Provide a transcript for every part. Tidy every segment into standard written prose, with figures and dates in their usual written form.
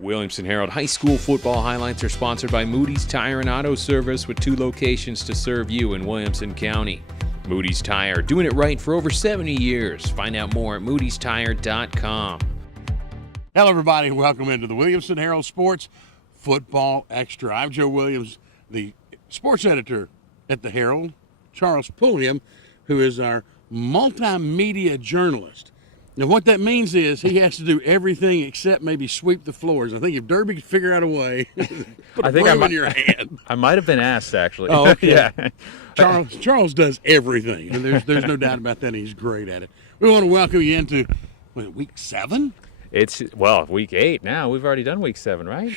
Williamson Herald High School football highlights are sponsored by Moody's Tire and Auto Service with 2 locations to serve you in Williamson County. Moody's Tire, doing it right for over 70 years. Find out more at moody'stire.com. Hello, everybody. Welcome into the Williamson Herald Sports Football Extra. I'm Joe Williams, the sports editor at the Herald. Charles Pulliam, who is our multimedia journalist. Now, what that means is he has to do everything except maybe sweep the floors. I think if Derby could figure out a way, put a broom in your hand. I might have been asked, actually. Oh, okay. Yeah. Charles does everything, and there's no doubt about that. And he's great at it. We want to welcome you into week 7. It's week 8 now. We've already done week 7, right?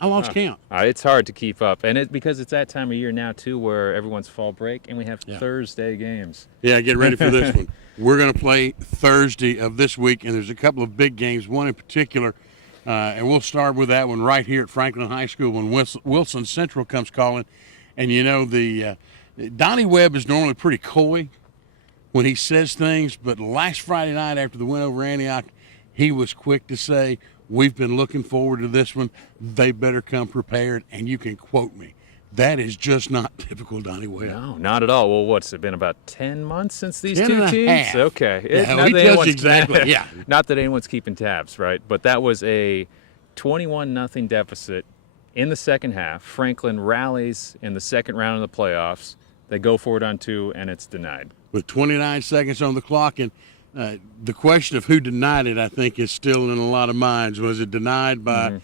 I lost count. It's hard to keep up, and because it's that time of year now too, where everyone's fall break, and we have Thursday games. Yeah, get ready for this one. We're going to play Thursday of this week, and there's a couple of big games, one in particular, and we'll start with that one right here at Franklin High School when Wilson Central comes calling. And, you know, Donnie Webb is normally pretty coy when he says things, but last Friday night after the win over Antioch, he was quick to say, "We've been looking forward to this one. They better come prepared," and you can quote me. That is just not typical Donnie Webb. No, not at all. Well, what's it been, about 10 months since these 10 two and a teams? half. Okay. Yeah, he tells you exactly. Yeah. Not that anyone's keeping tabs, right? But that was a 21-0 deficit in the second half. Franklin rallies in the second round of the playoffs. They go for it on 2, and it's denied. With 29 seconds on the clock, and the question of who denied it, I think, is still in a lot of minds. Was it denied by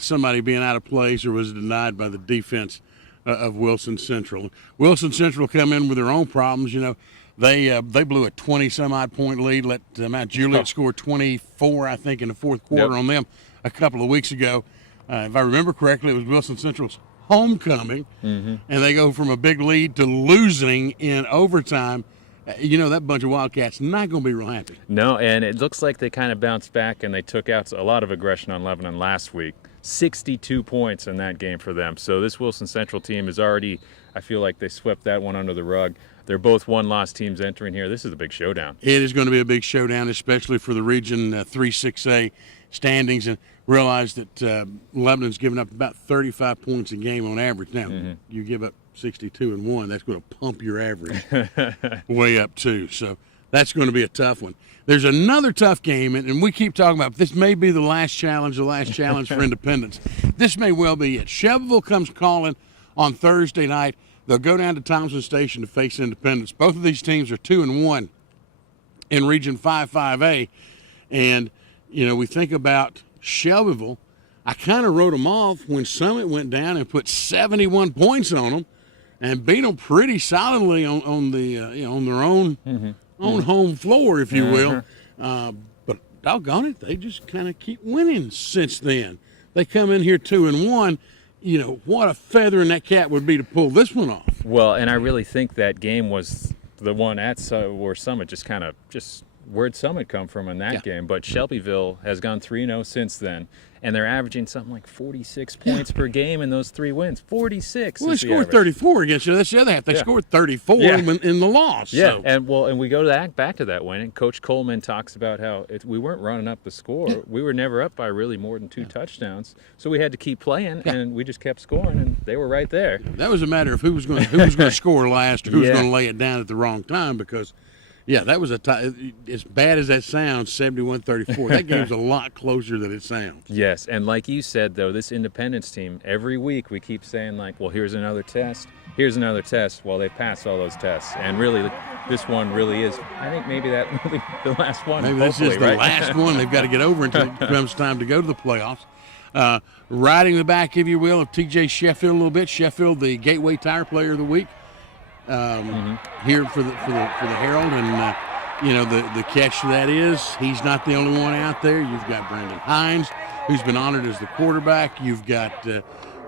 somebody being out of place, or was it denied by the defense of Wilson Central? Wilson Central come in with their own problems. You know, they blew a 20-some-odd point lead. Let Mount Juliet score 24, I think, in the fourth quarter on them a couple of weeks ago. If I remember correctly, it was Wilson Central's homecoming, and they go from a big lead to losing in overtime. You know, that bunch of Wildcats not going to be real happy. No, and it looks like they kind of bounced back, and they took out a lot of aggression on Lebanon last week. 62 points in that game for them. So this Wilson Central team is already, I feel like they swept that one under the rug. They're both one-loss teams entering here. This is a big showdown. It is going to be a big showdown, especially for the Region 3-6A standings. And realize that Lebanon's given up about 35 points a game on average. Now, you give up 62 and 1, that's going to pump your average way up too. So that's going to be a tough one. There's another tough game, and we keep talking about this may be the last challenge for Independence. This may well be it. Shelbyville comes calling on Thursday night. They'll go down to Thompson Station to face Independence. Both of these teams are 2-1 in Region 5-5A. And, you know, we think about Shelbyville. I kind of wrote them off when Summit went down and put 71 points on them and beat them pretty solidly on their own home floor, if you will. But doggone it, they just kind of keep winning since then. They come in here 2-1. You know, what a feather in that cap would be to pull this one off. Well, and I really think that game was the one at where Summit where'd Summit come from in that game? But Shelbyville has gone 3-0 since then, and they're averaging something like 46 points per game in those 3 wins. 46. Well, they scored 34 against you. That's the other half. They scored 34 in the loss. Yeah, so. and we go back to that win, and Coach Coleman talks about how we weren't running up the score. Yeah. We were never up by really more than 2 touchdowns, so we had to keep playing, and we just kept scoring, and they were right there. That was a matter of who was going to score last, or who was going to lay it down at the wrong time, because that was as bad as that sounds, 71-34. That game's a lot closer than it sounds. Yes, and like you said, though, this Independence team, every week we keep saying, like, well, here's another test. Well, they passed all those tests, and really, this one really is, I think maybe that will be the last one. Maybe this is the last one they've got to get over until it comes time to go to the playoffs. Riding the back, if you will, of TJ Sheffield a little bit. Sheffield, the Gateway Tire Player of the Week. Here for the Herald, and you know the catch to that is he's not the only one out there. You've got Brandon Hines, who's been honored as the quarterback. You've got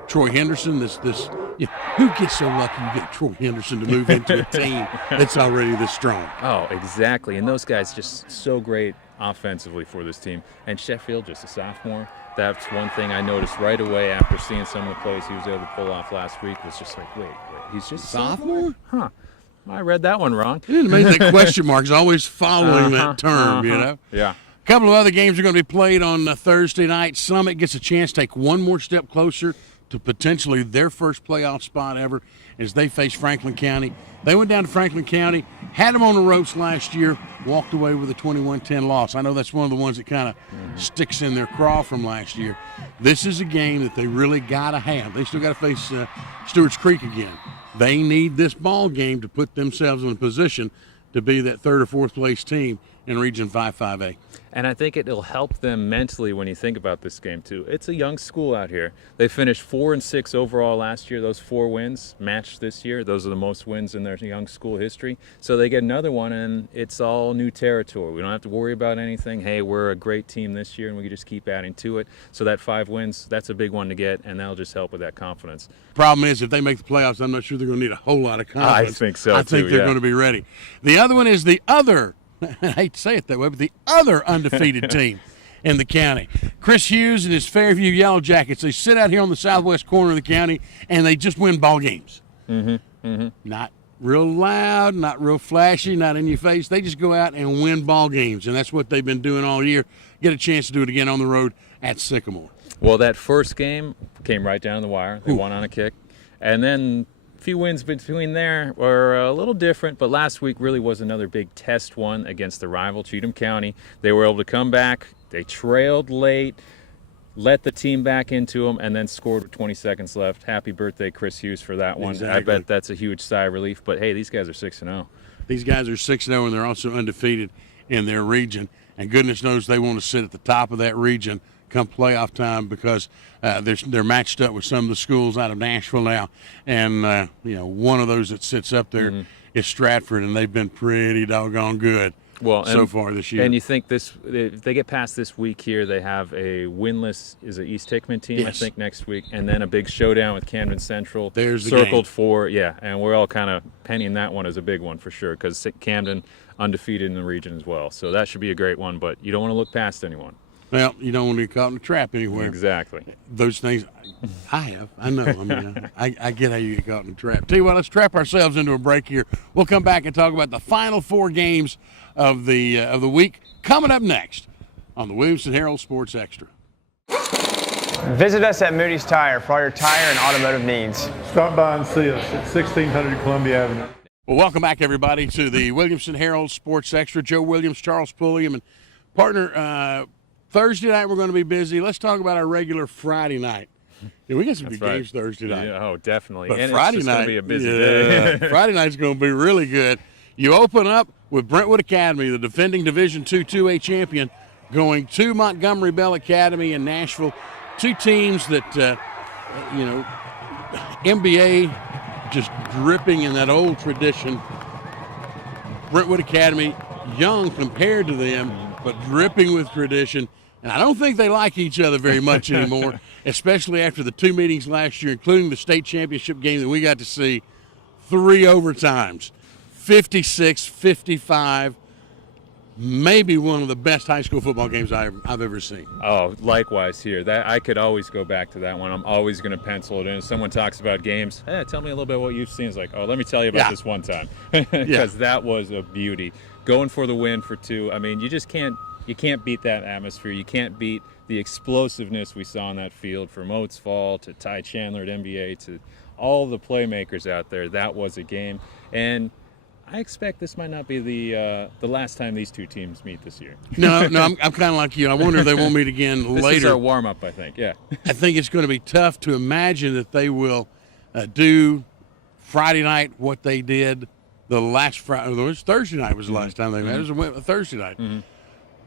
Troy Henderson. Who gets so lucky you get Troy Henderson to move into a team that's already this strong? Oh, exactly. And those guys just so great offensively for this team. And Sheffield, just a sophomore. That's one thing I noticed right away after seeing some of the plays he was able to pull off last week. Was just like, wait, he's just sophomore? Huh. I read that one wrong. Isn't it amazing that question mark is always following that term, you know? Yeah. couple of other games are going to be played on Thursday night. Summit gets a chance to take one more step closer to potentially their first playoff spot ever as they face Franklin County. They went down to Franklin County, had them on the ropes last year, walked away with a 21-10 loss. I know that's one of the ones that kind of sticks in their craw from last year. This is a game that they really got to have. They still got to face Stewart's Creek again. They need this ball game to put themselves in a position to be that third or fourth place team in Region 5-5A. And I think it'll help them mentally when you think about this game too. It's a young school out here. They finished 4-6 overall last year. Those 4 wins matched this year. Those are the most wins in their young school history. So they get another one, and it's all new territory. We don't have to worry about anything. Hey, we're a great team this year, and we can just keep adding to it. So that 5 wins, that's a big one to get, and that'll just help with that confidence. Problem is, if they make the playoffs, I'm not sure they're going to need a whole lot of confidence. I think so, I think they're going to be ready. The other one is the other, I hate to say it that way, but the other undefeated team in the county. Chris Hughes and his Fairview Yellow Jackets, they sit out here on the southwest corner of the county, and they just win ball games. Not real loud, not real flashy, not in your face. They just go out and win ball games, and that's what they've been doing all year. Get a chance to do it again on the road at Sycamore. Well, that first game came right down the wire. They won on a kick. And then a few wins between there were a little different, but last week really was another big test one against the rival Cheatham County. They were able to come back. They trailed late, let the team back into them, and then scored with 20 seconds left. Happy birthday, Chris Hughes, for that one. Exactly. I bet that's a huge sigh of relief. But, hey, these guys are 6-0. These guys are 6-0, and they're also undefeated in their region. And goodness knows they want to sit at the top of that region come playoff time because they're matched up with some of the schools out of Nashville now. And, one of those that sits up there is Stratford, and they've been pretty doggone good so far this year. And you think if they get past this week here, they have a winless East Hickman team, Yes. I think, next week, and then a big showdown with Camden Central. There's the circled game. for, and we're all kind of penning that one as a big one for sure because Camden undefeated in the region as well. So that should be a great one, but you don't want to look past anyone. Well, you don't want to get caught in a trap anywhere. Exactly. Those things, I know. I mean, I get how you get caught in a trap. Tell you what, let's trap ourselves into a break here. We'll come back and talk about the final 4 games of the week coming up next on the Williamson Herald Sports Extra. Visit us at Moody's Tire for all your tire and automotive needs. Stop by and see us at 1600 Columbia Avenue. Well, welcome back, everybody, to the Williamson Herald Sports Extra. Joe Williams, Charles Pulliam, and partner. Thursday night we're going to be busy. Let's talk about our regular Friday night. Yeah, we got some good games Thursday night. Yeah, definitely. But and Friday it's just night going to be a busy day. Friday night's going to be really good. You open up with Brentwood Academy, the defending Division II 2A champion, going to Montgomery Bell Academy in Nashville. 2 teams that, MBA just dripping in that old tradition. Brentwood Academy, young compared to them, but dripping with tradition. And I don't think they like each other very much anymore, especially after the 2 meetings last year, including the state championship game that we got to see. 3 overtimes, 56-55. Maybe one of the best high school football games I've ever seen. Oh, likewise here. That I could always go back to that one. I'm always going to pencil it in. If someone talks about games, hey, tell me a little bit what you've seen. It's like, oh, let me tell you about this one time. Because that was a beauty. Going for the win for 2. I mean, you just can't beat that atmosphere. You can't beat the explosiveness we saw on that field from Oates Fall to Ty Chandler at NBA to all the playmakers out there. That was a game. And I expect this might not be the last time these 2 teams meet this year. No, I'm kind of like you. I wonder if they won't meet again later. This is our warm-up, I think, yeah. I think it's going to be tough to imagine that they will do Friday night what they did the last Friday. It was Thursday night was the last time they met. It was a Thursday night.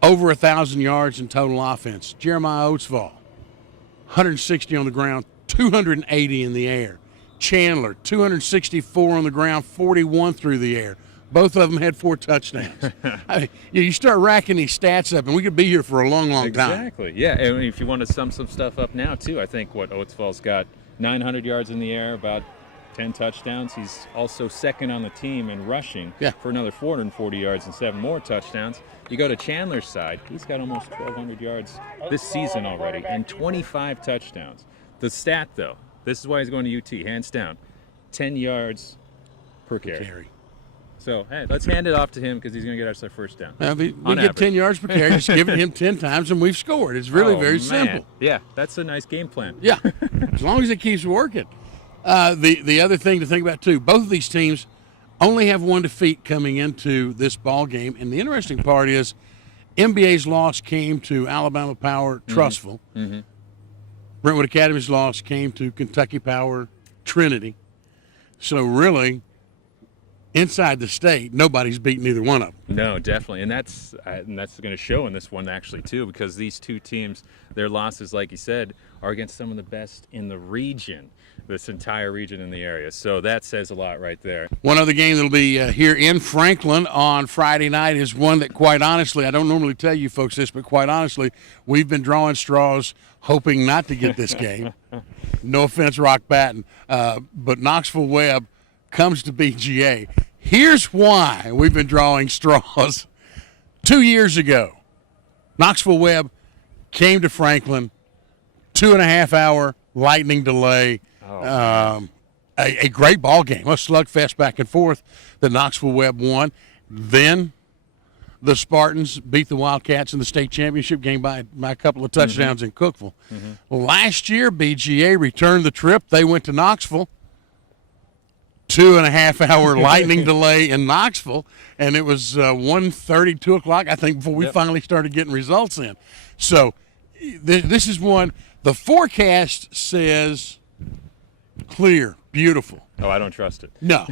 Over 1,000 yards in total offense. Jeremiah Oatsfall, 160 on the ground, 280 in the air. Chandler, 264 on the ground, 41 through the air. Both of them had 4 touchdowns. I mean, you start racking these stats up, and we could be here for a long, long time. Exactly, yeah. And if you want to sum some stuff up now, too, I think Oatsfall's got 900 yards in the air, about 10 touchdowns. He's also second on the team in rushing for another 440 yards and 7 more touchdowns. You go to Chandler's side, he's got almost 1,200 yards this season already and 25 touchdowns. The stat, though, this is why he's going to UT, hands down, 10 yards per carry. So, hey, let's hand it off to him because he's going to get us our first down. We On get average. 10 yards per carry. Just give it him 10 times, and we've scored. It's really very Man. simple. Yeah, that's a nice game plan. Yeah, as long as it keeps working. The other thing to think about, too, both of these teams only have one defeat coming into this ball game. And the interesting part is MBA's loss came to Alabama Power Trussville. Mm-hmm. Brentwood Academy's loss came to Kentucky Power Trinity. So really, inside the state, nobody's beaten either one of them. No, definitely, and that's going to show in this one actually too, because these two teams, their losses, like you said, are against some of the best in the region, this entire region in the area. So that says a lot right there. One other game that'll be here in Franklin on Friday night is one that, quite honestly, I don't normally tell you folks this, but quite honestly, we've been drawing straws hoping not to get this game. No offense, Rock Batten, but Knoxville Webb comes to BGA. Here's why we've been drawing straws. 2 years ago, Knoxville Webb came to Franklin, 2.5 hour lightning delay. A great ball game, a slugfest back and forth. The Knoxville Webb won. Then the Spartans beat the Wildcats in the state championship game by a couple of touchdowns in Cookeville. Last year, BGA returned the trip. They went to Knoxville. 2.5 hour lightning delay in Knoxville, and it was 1:30, 2 o'clock, I think, before we finally started getting results in. So this is one. The forecast says clear, beautiful. Oh, I don't trust it. No.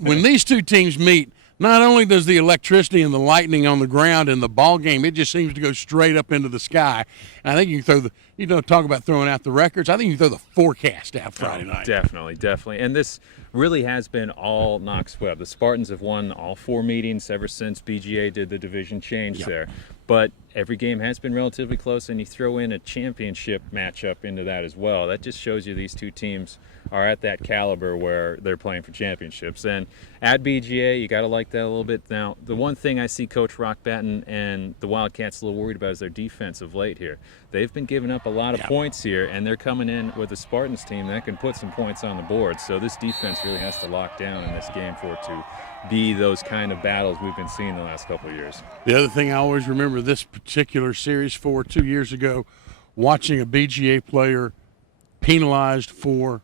When these two teams meet, not only does the electricity and the lightning on the ground in the ball game, it just seems to go straight up into the sky. And I think you can throw talk about throwing out the records. I think you can throw the forecast out Friday night. Definitely. And this really has been all Knox Webb. The Spartans have won all 4 meetings ever since BGA did the division change there. But every game has been relatively close, and you throw in a championship matchup into that as well. That just shows you these two teams are at that caliber where they're playing for championships. And at BGA, you got to like that a little bit. Now, the one thing I see Coach Rock Batten and the Wildcats a little worried about is their defense of late here. They've been giving up a lot of points here, and they're coming in with a Spartans team that can put some points on the board. So this defense really has to lock down in this game for it to be those kind of battles we've been seeing the last couple of years. The other thing I always remember this particular series for 2 years ago, watching a BGA player penalized for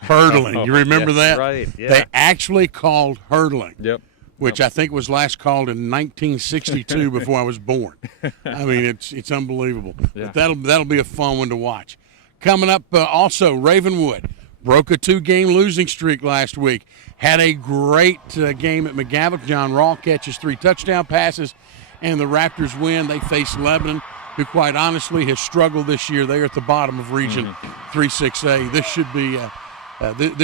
hurdling. You remember that? Right, yeah. They actually called hurdling. Yep. Which I think was last called in 1962 before I was born. I mean, it's unbelievable. Yeah. But that'll be a fun one to watch. Coming up, also Ravenwood broke a 2-game losing streak last week. Had a great game at McGavock. John Rawl catches 3 touchdown passes, and the Raptors win. They face Lebanon, who quite honestly has struggled this year. They're at the bottom of Region 3-6A. This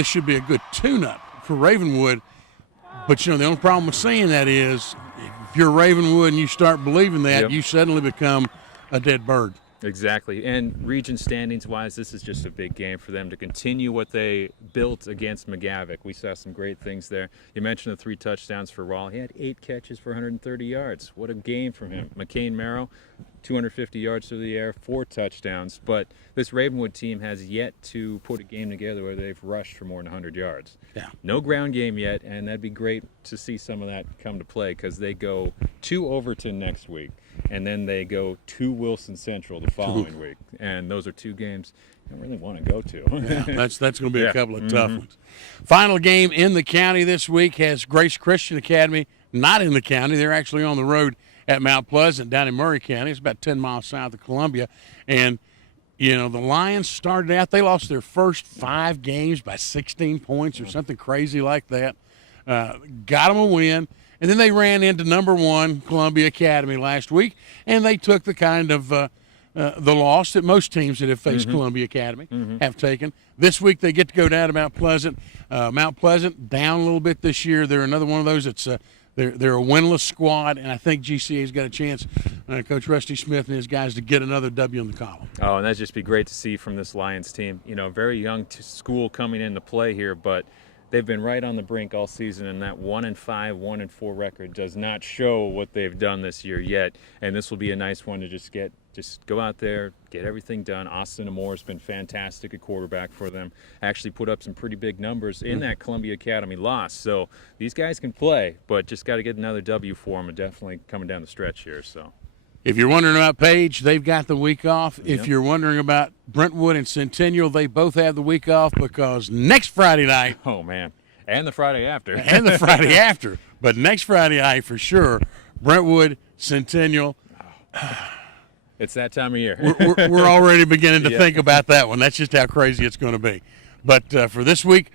should be a good tune-up for Ravenwood. But, the only problem with saying that is if you're Ravenwood and you start believing that, you suddenly become a dead bird. Exactly. And region standings-wise, this is just a big game for them to continue what they built against McGavock. We saw some great things there. You mentioned the 3 touchdowns for Rawl. He had 8 catches for 130 yards. What a game from him. McCain Merrill, 250 yards through the air, 4 touchdowns. But this Ravenwood team has yet to put a game together where they've rushed for more than 100 yards. Yeah. No ground game yet, and that'd be great to see some of that come to play because they go to Overton next week, and then they go to Wilson Central the following week. And those are 2 games I don't really want to go to. That's going to be a couple of tough ones. Final game in the county this week has Grace Christian Academy, not in the county. They're actually on the road at Mount Pleasant down in Murray County. It's about 10 miles south of Columbia. And, the Lions started out, they lost their first 5 games by 16 points or something crazy like that. Got them a win. And then they ran into number 1 Columbia Academy last week, and they took the kind of the loss that most teams that have faced Columbia Academy have taken. This week they get to go down to Mount Pleasant. Mount Pleasant down a little bit this year. They're another one of those that's they're a winless squad, and I think GCA's got a chance, Coach Rusty Smith and his guys, to get another W in the column. Oh, and that'd just be great to see from this Lions team. Very young school coming into play here, but they've been right on the brink all season, and that 1-5, 1-4 record does not show what they've done this year yet. And this will be a nice one to just go out there, get everything done. Austin Amore's been fantastic at quarterback for them. Actually put up some pretty big numbers in that Columbia Academy loss. So these guys can play, but just got to get another W for them, and definitely coming down the stretch here. So. If you're wondering about Page, they've got the week off. If you're wondering about Brentwood and Centennial, they both have the week off because next Friday night. Oh, man. And the Friday after. And the Friday after. But next Friday night for sure, Brentwood, Centennial. It's that time of year. we're already beginning to think about that one. That's just how crazy it's going to be. But for this week,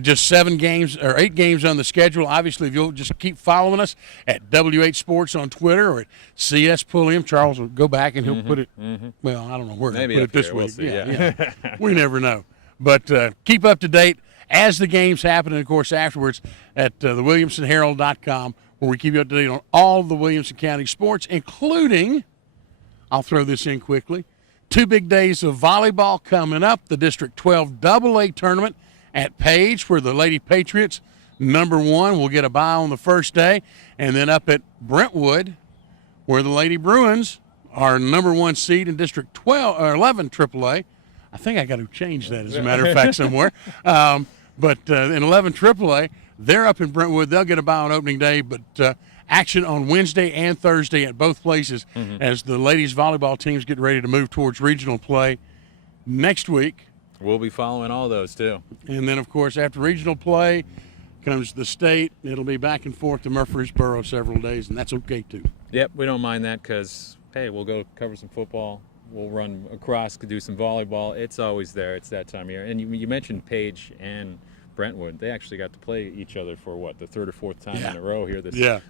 just 8 games on the schedule. Obviously, if you'll just keep following us at W8 Sports on Twitter or at CS Pulliam, Charles will go back and he'll put it. Well, I don't know where he'll put it this week. We'll see, We never know. But keep up to date as the games happen, and of course afterwards at the WilliamsonHerald.com, where we keep you up to date on all the Williamson County sports, including, I'll throw this in quickly, 2 big days of volleyball coming up. The District 12 AA tournament at Page, where the Lady Patriots, #1, will get a bye on the first day. And then up at Brentwood, where the Lady Bruins are #1 seed in District 11 AAA. I think I got to change that, as a matter of fact, somewhere. But in 11 AAA, they're up in Brentwood. They'll get a bye on opening day, but action on Wednesday and Thursday at both places as the ladies volleyball teams get ready to move towards regional play next week. We'll be following all those, too. And then, of course, after regional play comes the state. It'll be back and forth to Murfreesboro several days, and that's okay, too. Yep, we don't mind that because, hey, we'll go cover some football. We'll run across, do some volleyball. It's always there. It's that time of year. And you mentioned Page and Brentwood. They actually got to play each other for, the 3rd or 4th time in a row here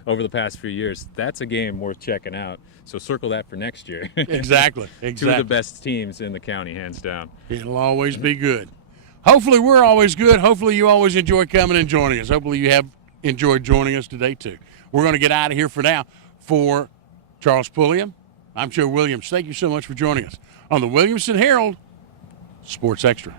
over the past few years. That's a game worth checking out. So circle that for next year. Exactly. 2 of the best teams in the county, hands down. It'll always be good. Hopefully we're always good. Hopefully you always enjoy coming and joining us. Hopefully you have enjoyed joining us today, too. We're going to get out of here for now. For Charles Pulliam, I'm Joe Williams. Thank you so much for joining us on the Williamson Herald Sports Extra.